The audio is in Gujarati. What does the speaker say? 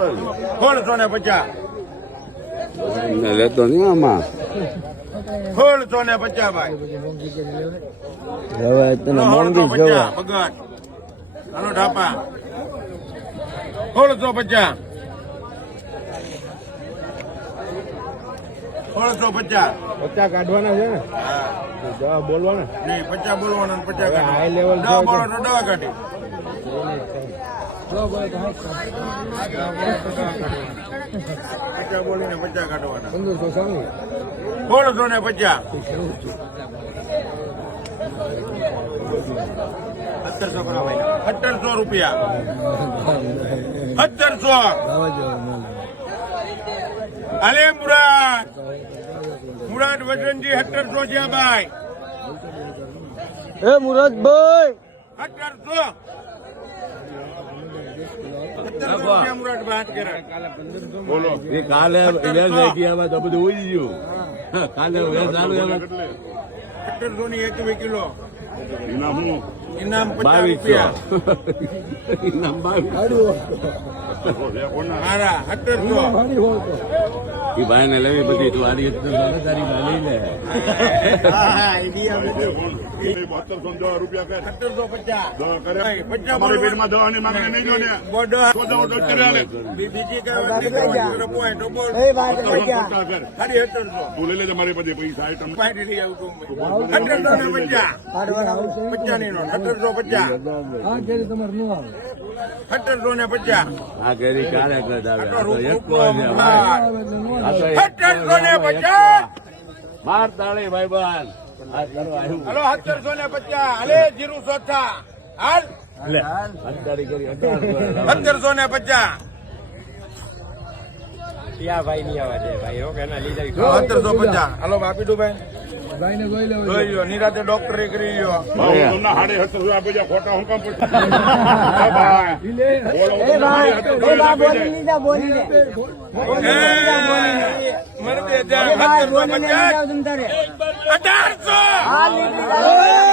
1650 લેતો નહીં આમાં 1650 ભાઈ હવે તને મોંઘી જ જવા બગડ હાલો ઢાપા 1650 50 કાઢવાના છે ને દવા બોલવાના નહીં 50 બોલવાના 50 હાઈ લેવલ દવા બોલો તો દવા કાઢી 50 બોલીને 50 કાઢવાના 1650 1700 રૂપિયા 1700 અલે મુરાદ વસંતજી 1700 છે ભાઈ એ મુરાદભાઈ 1700 મુરાદ વાત કરે બોલો કાલે તો બધું ઉઈ ગયું કાલે 1700 ની 1 કિલો ઇનામ 50 રૂપિયા ઇનામ 22 મારા 1700 એ ભાઈ ને લેવી બધી તું આરી તારી લઈ લે રૂપિયા 1750 આ ઘેરી કાલે બાર તાળી ભાઈ બાન હલો 1750 અલે જીરું સોથા હાલ 1750 ભાઈ નહીં આવવા દે ભાઈ ઓકે ના લઈ જાય 1750 હલો આપી દો ભાઈ જોઈ લો નિરાતે ડોક્ટરે કરી લ્યો ખોટા હું કામ મને 1800